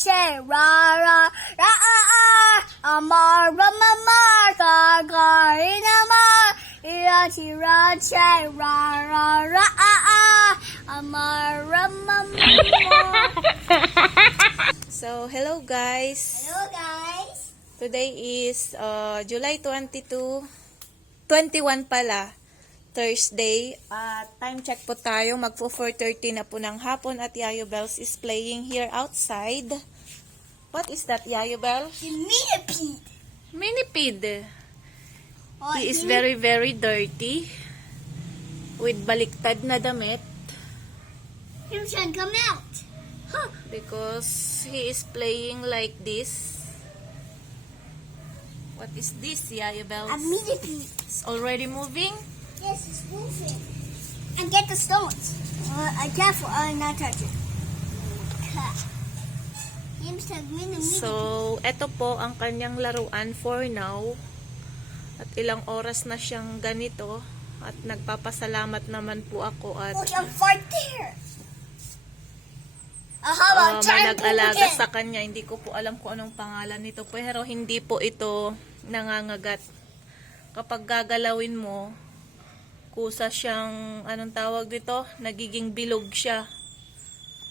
say ra ra ra amar ramamar garinamar irati ra say ra ra ra amar ramamar. So, hello guys. Hello guys. Today is July 22, 21 pala, Thursday. At time check po tayo, magpo 4:30 na po ng hapon at Yayo Bells is playing here outside. What is that, Yayo Bell? The millipede. Minipede. Oh, He is very, very dirty with baliktad na damit Him should come out. Huh. because he is playing like this. What is this, Yayo Bells? A millipede. It's already moving. Yes, it's moving. And get the stones. Careful, not touch it. Him should win the millipede. So, eto po ang kanyang laruan for now. At ilang oras na siyang ganito. At nagpapasalamat naman po ako at Look, I'm right there. How about may trying to nag-alaga again? sa kanya. Hindi ko po alam kung anong pangalan nito. Pero hindi po ito nangangagat. Kapag gagalawin mo, kusa siyang, anong tawag dito? Nagiging bilog siya.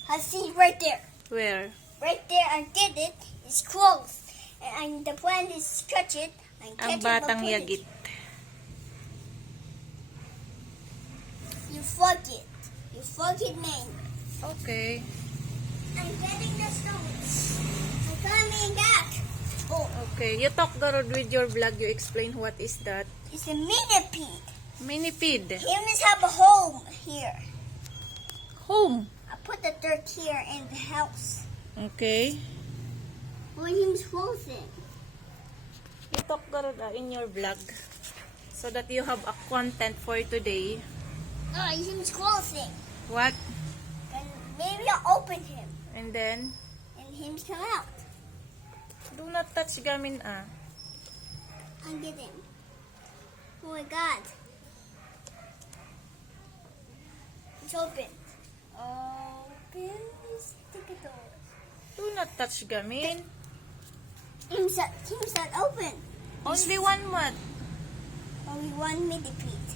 I see right there. Where? Right there, I did it. It's closed. And the plan is catch it. And catch Ang it batang and put yagit. it. You fuck it. You fuck it, man. Okay. I'm getting the stones. I'm coming back. Oh, Okay. You talk, Garod, with your vlog. You explain what is that. it's a millipede. Minipede. He must have a home here. Home. I put the dirt here in the house. Okay. When he's frozen. You talk, Garod, in your vlog. So that you have a content for today. Oh, he's closing. What? And maybe I'll open him. And then, And him's come out. do not touch gamin ah. And get him. Oh my god. It's open. Open this ticket door. Do not touch gamin. Him's not open. Only one month. Only one millipede.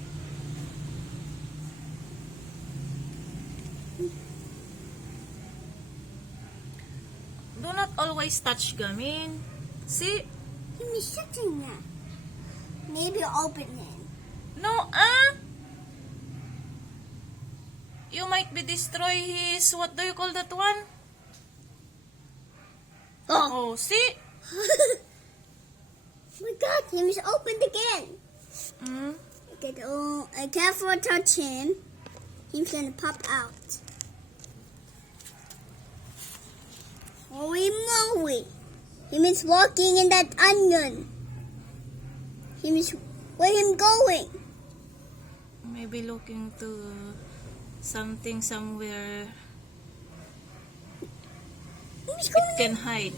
Do not always touch gamin. See? He's shutting that. Maybe I'll open him. No ah. You might be destroy his, what do you call that one? Oh, see? Oh my god, he's opened again. Mm. I careful touch him. He's gonna pop out. Holy moly! He is walking in that onion. Where him going? Maybe looking to something somewhere He's it going can hide.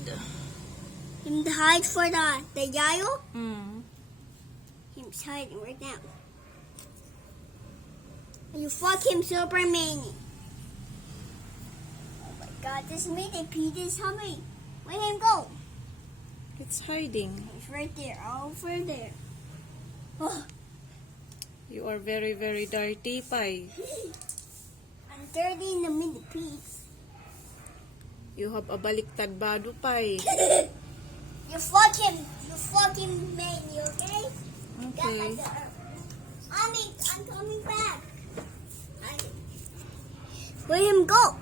him to hide for the yayo. Mm. He's hiding right now. You fuck him, Superman. Oh my god, this millipede is coming. Where him go? It's hiding. He's right there, over there. Oh, You are very, very dirty, Pai. I'm dirty in the millipedes. You have a baliktad bado, Pai. You fucking man, you okay? Okay. I'm coming back. Where him go?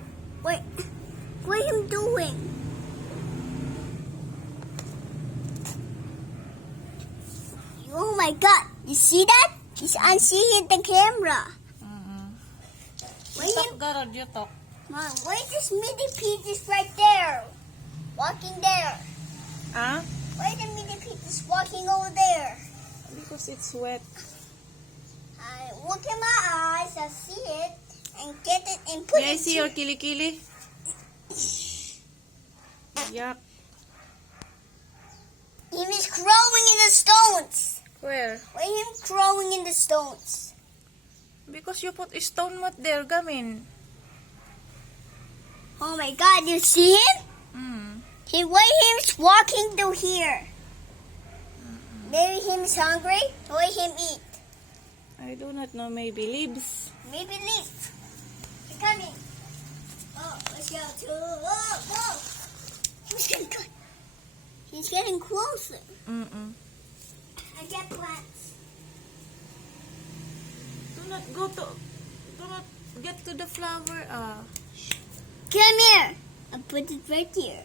What him doing? Oh my god, you see that? He's unseeing the camera. Where You him? talk, Garod, you talk. Mom, where this millipede is right there? Walking there. Ah? Why the millipede is walking over there? Because it's wet. I look in my eyes, I see it, and get it and put May I it see your kilikili? Yuck. He is crawling in the stones. Where? Why him crawling in the stones? Because you put a stone mat there, gamin. Oh my god, you see him? Why him's walking through here? Maybe him's hungry. Why him eat? I do not know. Maybe leaves. Maybe leaf. He's coming. Oh, let's go to. Oh, whoa! He's getting closer. I get plants. Do not go to. Do not get to the flower. Come here. I put it right here.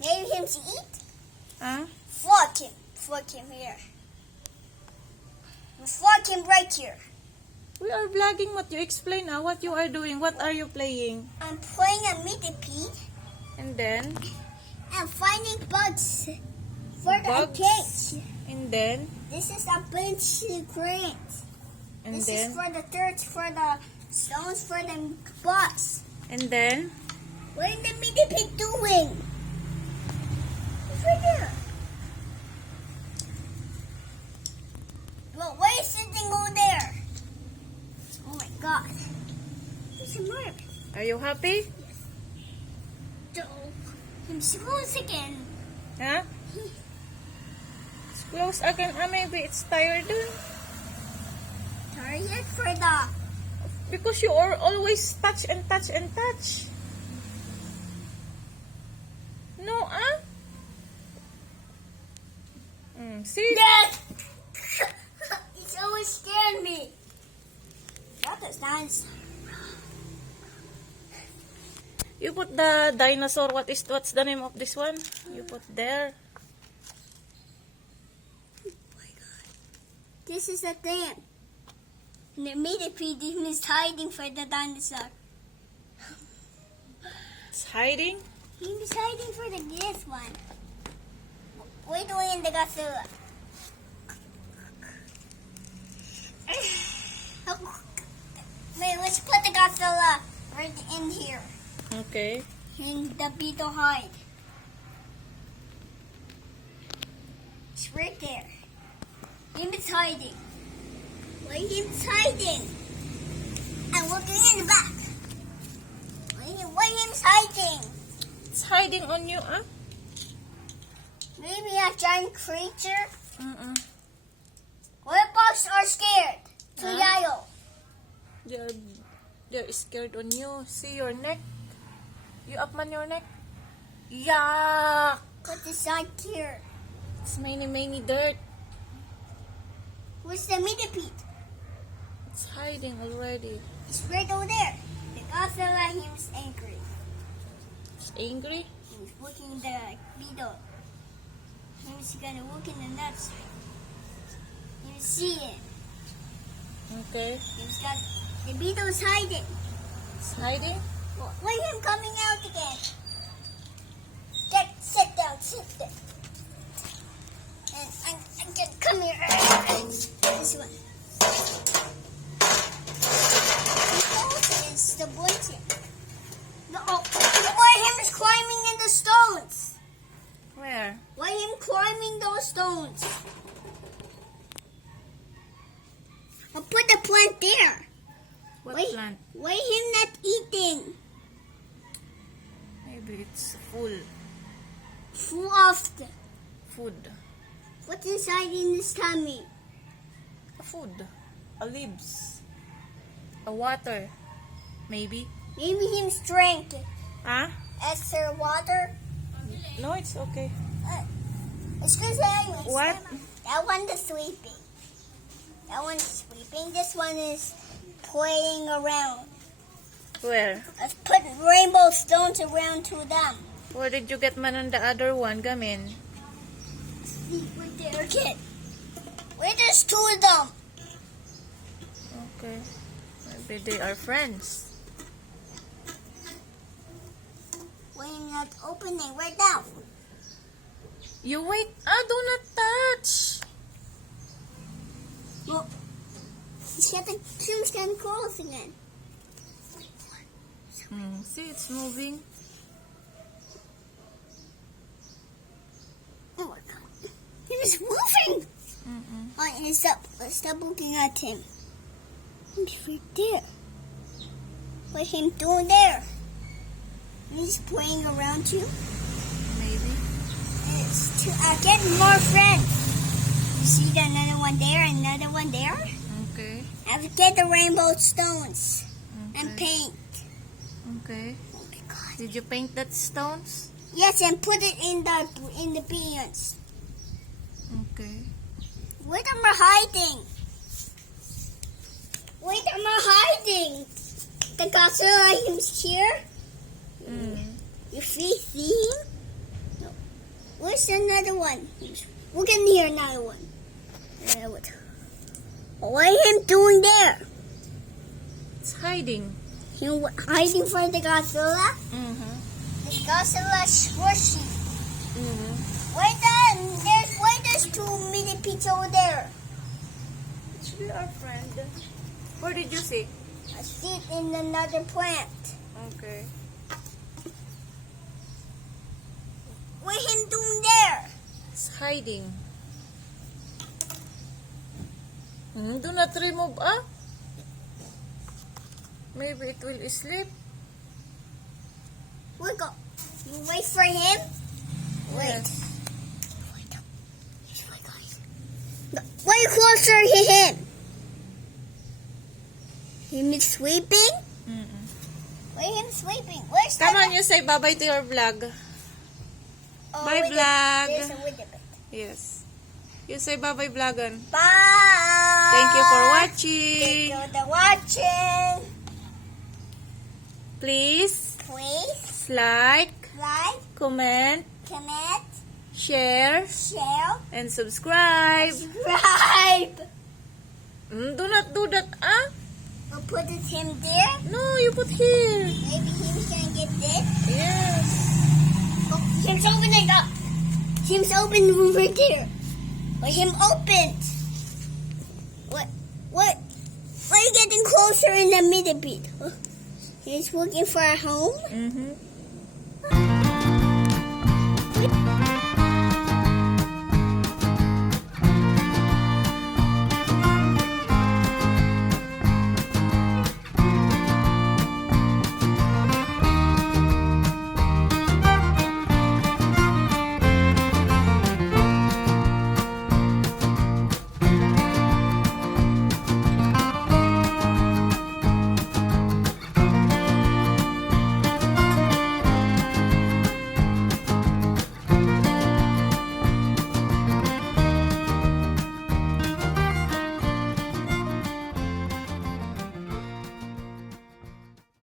Maybe him to eat. Huh? Fuck him. Fuck him here. Fuck him right here. We are vlogging. What you explain now? What you are doing? What are you playing? I'm playing a millipede. And then. I'm finding bugs for the Bugs? cage. And then. This is a bunch of grains. And This then. is for the dirt, for the stones, for the bugs. And then. What is the millipede doing? It's right there. Well, why is sitting over there? Oh my god. It's a mermaid. Are you happy? So, I'm close again. Huh? It's close again. Maybe it's tired. Tired for the. Because you are always touch and touch and touch. No, see? Yes! It's always scared me. That is nice. You put the dinosaur. What's the name of this one? You put there. Oh my god. This is a thing. And the millipede is hiding for the dinosaur. It's hiding. He's hiding for the this one. We're doing the Godzilla. Wait, let's put the Godzilla right in here. Okay. In the beetle hide. It's right there. Him is hiding. Why him's hiding? I'm looking in the back. Why him's hiding? It's hiding on you, Maybe a giant creature? What bugs are scared? To Yayo. They're scared on you. See your neck? You up man your neck? Yuck! Put the side here. It's many dirt. Where's the millipede? It's hiding already. It's right over there. The Godzilla, he's angry. It's angry? He's looking the beetle. He's gonna look in the nuts. You see it. Okay. He's got the beetle's hiding. It's hiding? Why him coming out again? Sit down. And come here. This one. It's the blanket. Why him is climbing in the stones? Where? Why him climbing those stones? I'll put the plant there. What Why, plant? why him not eating? Maybe it's full. Full of the. Food. What's inside in his tummy? A food. A leaves. A water. Maybe. Maybe him's drink extra water. No, it's okay. Excuse me. Anyways, What? That one is sleeping. That one's sleeping. This one is playing around. Where? Let's put rainbow stones around to them. Where did you get man on the other one? Gamin. See, right there, kid. Where there's two of them. Okay. Maybe they are friends. Why am not opening right now? You wait. Do not touch. Well, he's getting close again. See, it's moving. Oh my god. He's moving! Alright, let's stop looking at him. He's right there. What him doing there? He's playing around you. It's to get more friends. You see another one there, another one there? Okay. I have to get the rainbow stones and Okay. paint. Okay. Oh my god. Did you paint that stones? Yes, and put it in the beans. Okay. Where am I hiding? Where am I hiding? The Godzilla is here. You see him? No. Where's another one? Look in here, another one. What is him doing there? It's hiding. He hiding from the Godzilla? Mm-hmm. The Godzilla squishy. Mm-hmm. There's two millipedes over there. It's really our friend. Where did you see? I see it in another plant. Okay. What him doing there? It's hiding. Do not remove, ah? Maybe it will sleep. We go. You wait for him. Wait. Yes. Way closer to him. Him is sleeping. Wait, him sleeping. Where's Come that? on, you say bye-bye to your vlog. Oh, Bye, with vlog. There's a with it. Yes. You say bye-bye, vlogan. Bye. Thank you for Thank watching. you for watching. Please Please like, like, comment, comment, share, share, and subscribe. subscribe. Do not do that, ah? We'll put it him there. No, you put here. Maybe he can get this. Yes. Oh, him's opening up. Him's open over there. But him opened. What? Why are you getting closer in the millipede? Huh? He's looking for a home? Mm-hmm.